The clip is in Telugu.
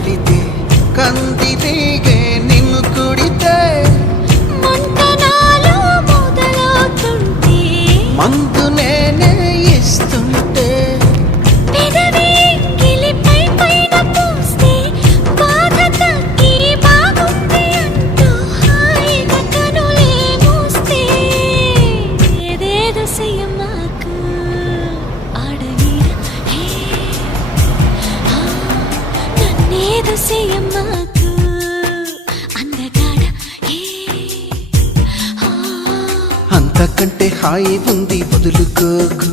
వెళితే కందిరీగే నిన్ను కుడితే మంతనాలు మొదలవుతుంటే మందు నేనే ఇస్తుంటే పెదవి గిలిపై పైన పూస్తే బాధ తగ్గి బాగుంది అంటూ హాయిగా కనులే మూస్తే ఏదేదో చెయ్యమాకు ఆడనీడ నన్నేదో చెయ్యమాకు అందగాడ అంతకంటే హాయి ఉంది వదులుకోకు